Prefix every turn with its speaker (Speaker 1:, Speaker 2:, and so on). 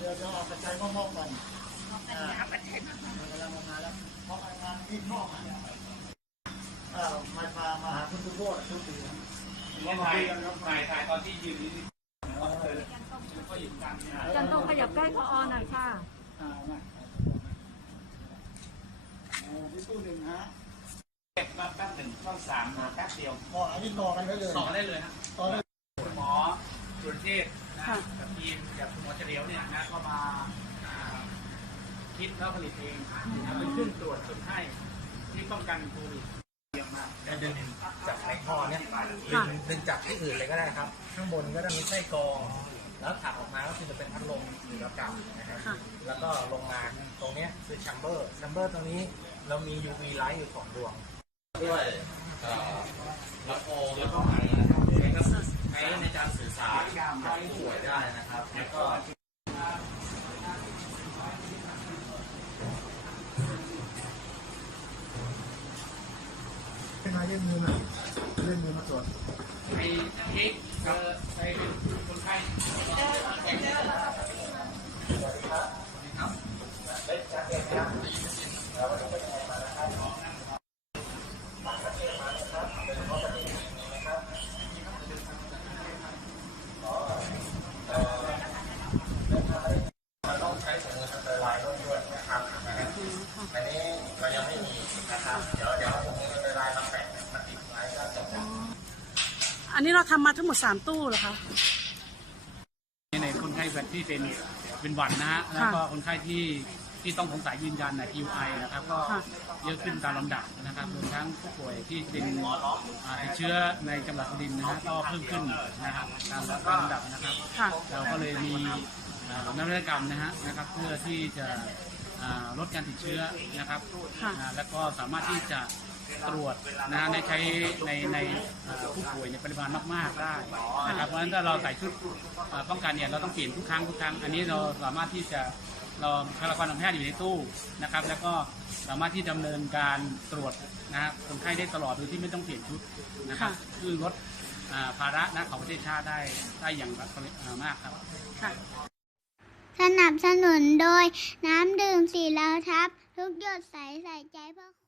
Speaker 1: ดี๋ยวเอากระจายมองๆกันกระจายมองๆกำลังมาแล้วเพราะงานที่พ่อมาหาคุณตุ๊กโก้ทุกปี
Speaker 2: นี่ถ่ายตอนที่ยืนนี่ก็อยู่กัน
Speaker 3: จันโตขยับใกล้พอหน่อยค่ะ
Speaker 1: ที่ตู้หนึ่งฮะ
Speaker 2: แป๊บหนึ่งช่อง3มาแป๊บเดียว
Speaker 1: อันนี้ต่อกันได้เลย
Speaker 2: ต่อได้เลยฮะ
Speaker 1: ต่อได้
Speaker 2: หมอสุรเทพนะกับทีมกับคุณหมอเฉลียวเนี่ยนะก็มาคิดแล้วผลิตเองเป็นเครื่องตรวจคนไข้ที่ป้องกันโควิดเยี่ยมมาก
Speaker 4: ดึงจากในคอเนี่ยดึงจากที่อื่นเลยก็ได้ครับข้างบนก็จะมีไส้กรองแล้วถักออกมาก็คือจะเป็นพัดลมหรือระกับนะครับแล้วก็ลงมาตรงนี้คือแชมเบอร์ตรงนี้เรามี UV light อยู่2 ดวงด้วยลำโพงแล้วก็ไมค์นะครับใช้ในการสื่อสารกับผู้ป่วยได้นะครับแล้วก็
Speaker 1: เป็นมาเล่นมือมาตรวจ
Speaker 2: ไอ้เค้กใส่คนไข้
Speaker 4: ต้องใช้ถุงมือสเตอร์ไลน์ด้วยนะครับอันนี้เรายังไม่มีนะครับเดี๋ยวถุงมือสเตอร์ไลน์มาแปะมาติดไว้ก็จบ
Speaker 3: อันนี้เราทำมาทั้งหมด3 ตู้เหรอคะ
Speaker 2: ในคนไข้แบบที่เป็นหวัดนะฮะแล้วก็คนไข้ที่ต้องสงสัยยืนยันใน QI นะครับก็เยอะขึ้นตามลำดับนะครับรวมทั้งผู้ป่วยที่เป็นติดเชื้อในจังหวัดสุรินทร์นะฮะก็เพิ่มขึ้นนะครับตามลำดับนะครับเราก็เลยมีนวัตกรรมนะครับเพื่อที่จะลดการติดเชื้อนะครับแล้วก็สามารถที่จะตรวจในใช้ในผู้ป่วยในปริมาณมากๆได้นะครับเพราะฉะนั้นถ้าเราใส่ชุดป้องกันเนี่ยเราต้องเปลี่ยนทุกครั้งอันนี้เราสามารถที่จะเราบุคลากรทางแพทย์อยู่ในตู้นะครับแล้วก็สามารถที่ดำเนินการตรวจนะครับคนไข้ได้ตลอดโดยที่ไม่ต้องเปลี่ยนชุดนะครับคือลดภาระของประเทศชาติได้อย่างมากครับ
Speaker 5: สนับสนุนโดยน้ำดื่มสีเหลาทับทุกหยดใส่ใจเพื่อ